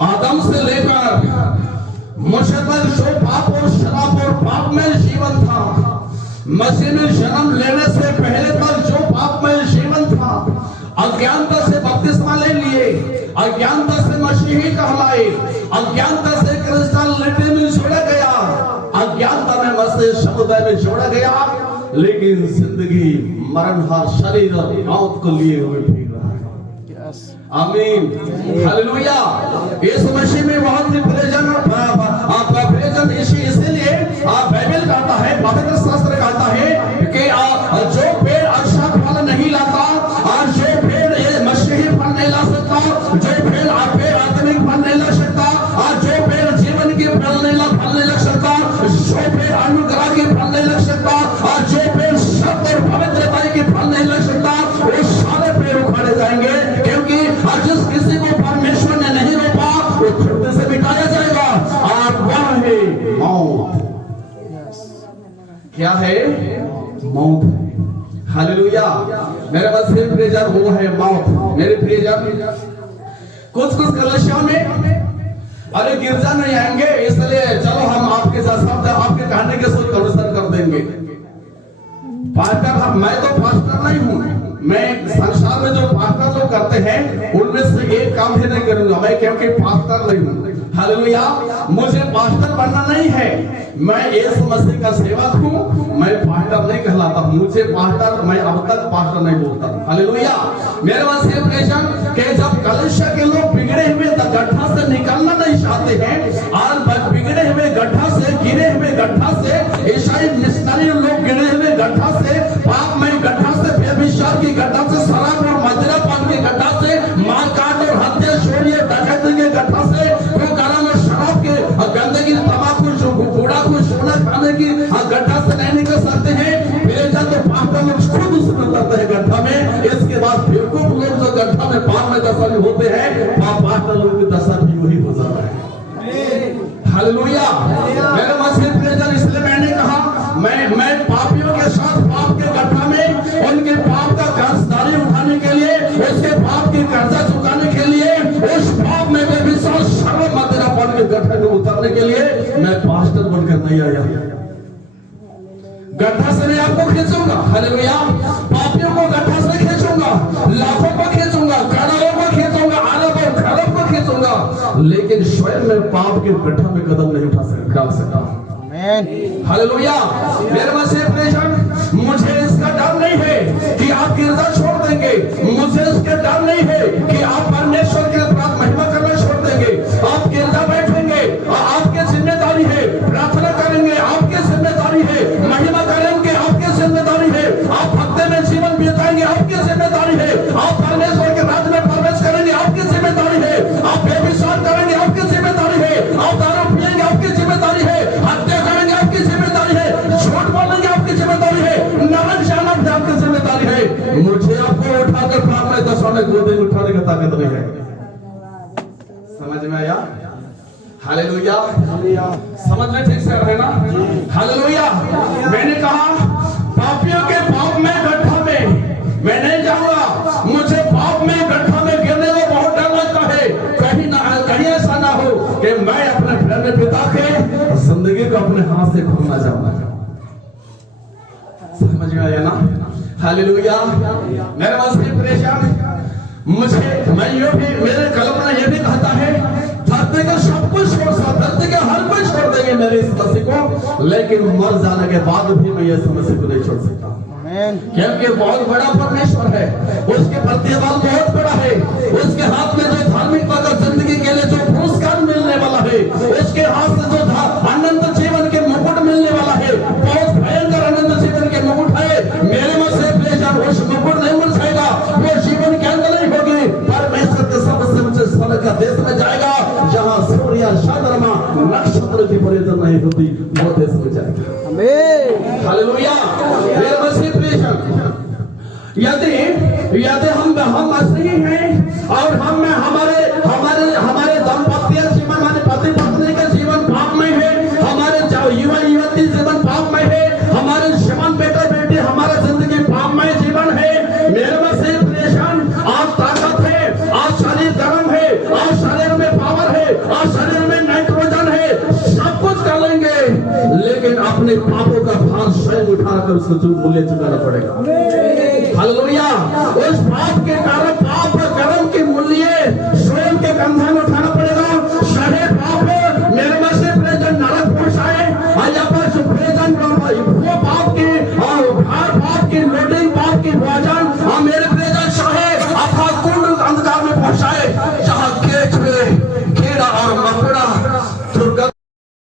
आदम से लेकर मुझ पर जो पाप और शराब और पाप में जीवन था, मसीह ने जन्म लेने से पहले तक जो पाप में जीवन था, अज्ञानता से बपतिस्मा ले लिए, अज्ञानता से मसीही कहलाए, अज्ञानता से क्रिस्टियनिटी में जोड़ा गया, अज्ञानता में मसीह समुदाय में जोड़ा गया, लेकिन जिंदगी मरणहार शरीर और मौत को लिए हुए फिर रहा है। आमीन, हालेलुया। यीशु मसीह में बहुत ही प्रेजन इसीलिए बाइबल कहता है, पवित्र शास्त्र कहता है कि जो पेड़ अच्छा फल नहीं लाता, और जो पेड़ ये मसीही फल नहीं ला सकता, जो पेड़ आत्मिक फल नहीं ला सकता, और जो पेड़ जीवन के फल नहीं लग सकता, जो पेड़ अनुग्रह के फल नहीं लग सकता, और जो पेड़ सत्य और पवित्रता के फल नहीं लग सकता, वो सारे पेड़ उखाड़े जाएंगे, क्योंकि जिस किसी को परमेश्वर ने नहीं रोका वो धरती से मिटाया जाएगा। और वह है मौत। क्या है? मौत। हालेलुया। मेरे मसीह प्रियजन, वो है मौत। मेरे प्रियजन, कुछ कलशों में अरे गिरजा नहीं आएंगे, इसलिए चलो हम आपके साथ आपके कहने के साथ अनुसरण कर देंगे। पास्टर, मैं तो पास्टर नहीं हूं, मैं संसार में जो पास्टर लोग करते हैं उनमें से एक काम भी नहीं करूंगा मैं, क्योंकि पास्टर नहीं हूं। हालेलुया। मुझे पास्टर बनना नहीं है, मैं यीशु मसीह का सेवक हूं, मैं पास्टर नहीं कहलाता। मुझे पास्टर, मैं अब तक पास्टर नहीं बोलता। हालेलुया। मेरे मसीह प्रेषण के जब कलीसिया के लोग बिगड़े हुए गड्ढा से निकलना नहीं चाहते हैं, और बिगड़े हुए गड्ढा से, गिरे हुए गड्ढा से, ईसाई मिशनरी लोग गिरे हुए गड्ढा से, पापमय गड्ढा से, व्यभिचार की गड्ढा से, शराब और मदिरापान की गड्ढा से, मारकाट और हत्या, चोरी और डकैती के गड्ढा से, कुकर्म और शराब के गंदगी, तंबाकू, कूड़ा को सोना खाने की गड्ढा से नहीं निकल सकते हैं। बेजा तो पास्टर लोग खुद उसमें लगते हैं गड्ढा में। इसके बाद बेवकूफ लोग जो गड्ढा में पाप में दशा होते हैं, पास्टर लोग की दशा भी वही हो जाता है। हालेलुया। मेरे मसीह प्रियजन, इसलिए मैंने कहा मैं पापियों के साथ पाप के गड्ढा में उनके पाप का कर्जदारी उठाने के लिए, उसके पाप की कर्जा चुकाने के लिए, उस पाप में बेविश्वास शराब मदिरापान के गड्ढे में उतरने के लिए मैं पास्टर बनकर नहीं आया। गड्ढा से मैं आपको खींचूंगा। हालेलुया। पापियों को गड्ढा से खींचूंगा, लाखों को खींचूंगा, करोड़ों को खींचूंगा, अरबों खरब को खींचूंगा, लेकिन स्वयं मैं पाप के गड्ढा में कदम नहीं उठा सकता। हालेलुया। मेरे मसीह प्रेषण, मुझे इसका डर नहीं है कि आप गिरजा छोड़ देंगे, मुझे इसका डर नहीं है कि आप परमेश्वर के साथ महिमा करना छोड़ देंगे। आप गिरजा बैठेंगे, आपकी जिम्मेदारी है, प्रार्थना करेंगे, आपकी जिम्मेदारी है, महिमा करेंगे, आपकी जिम्मेदारी है, आप भक्ति में जीवन बिताएंगे, आपकी जिम्मेदारी है, आप परमेश्वर के राज्य में प्रवेश करेंगे, आपकी जिम्मेदारी है, आप व्यभिचार करेंगे, आपकी जिम्मेदारी है, आप दारू पिएंगे, आपकी जिम्मेदारी है, हत्या करेंगे, आपकी जिम्मेदारी है, झूठ बोलेंगे, आपकी जिम्मेदारी है, नरक जाना आपकी जिम्मेदारी है। मुझे आपको उठाकर पाप में दशा में गोदे में उठाने का ताकत नहीं है। समझ में आया? हालेलुया। समझ में ठीक से रहे ना? हालेलुया। मैंने कहा पापियों के पाप में गड्ढा में मैं नहीं जाऊंगा। मुझे पाप में गड्ढा में गिरने में बहुत डर लगता है। कहीं ऐसा ना हो कि मैं अपने प्यारे पिता के जिंदगी को अपने हाथ से खोना चाहूंगा। समझ में आया ना? हालेलुया। मेरे मसीह प्रेषण, मेरे कल्पना ये भी कहता है, धरती का सब कुछ छोड़ सकता, धरती के हर कोई छोड़ देंगे मेरे इस मसीह को, लेकिन मर जाने के बाद भी मैं इस मसीह को नहीं छोड़ सकता, क्योंकि बहुत बड़ा परमेश्वर है, उसके प्रतिबल बहुत बड़ा है, उसके हाथ में जो धार्मिकता का जिंदगी के लिए जो पुरस्कार मिलने वाला है, उसके हाथ से जो अनंत जीवन के मुकुट मिलने वाला है, बहुत भयंकर अनंत जीवन के मुकुट है। मेरे मसीह प्रेषण, उस मुकुट नहीं मिल जाएगा, वो जीवन के अंदर नहीं होगी, परमेश्वर के सबसे ऊंचे स्थल का देश में जाएगा, जहाँ सूर्य चंद्रमा नक्षत्र की परिवर्तन नहीं होती, वो देश में जाएगा। आमीन। हालेलुया। मेरे मसीह प्रेषण, यदि हम मसीही हैं और हम हमारे दाम्पत्य जीवन, हमारे पति पत्नी का जीवन पापमय है, हमारे युवा युवती जीवन पापमय है, हमारे जवान बेटा बेटी हमारा जिंदगी पापमय जीवन है। मेरे मसीह प्रेषण, आज ताकत है, आज शरीर गर्म है, आज शरीर में पावर है, अपने पापों का भार स्वयं उठाकर उसको जो मूल्य चुकाना पड़ेगा। हालेलुया। उस पाप के कारण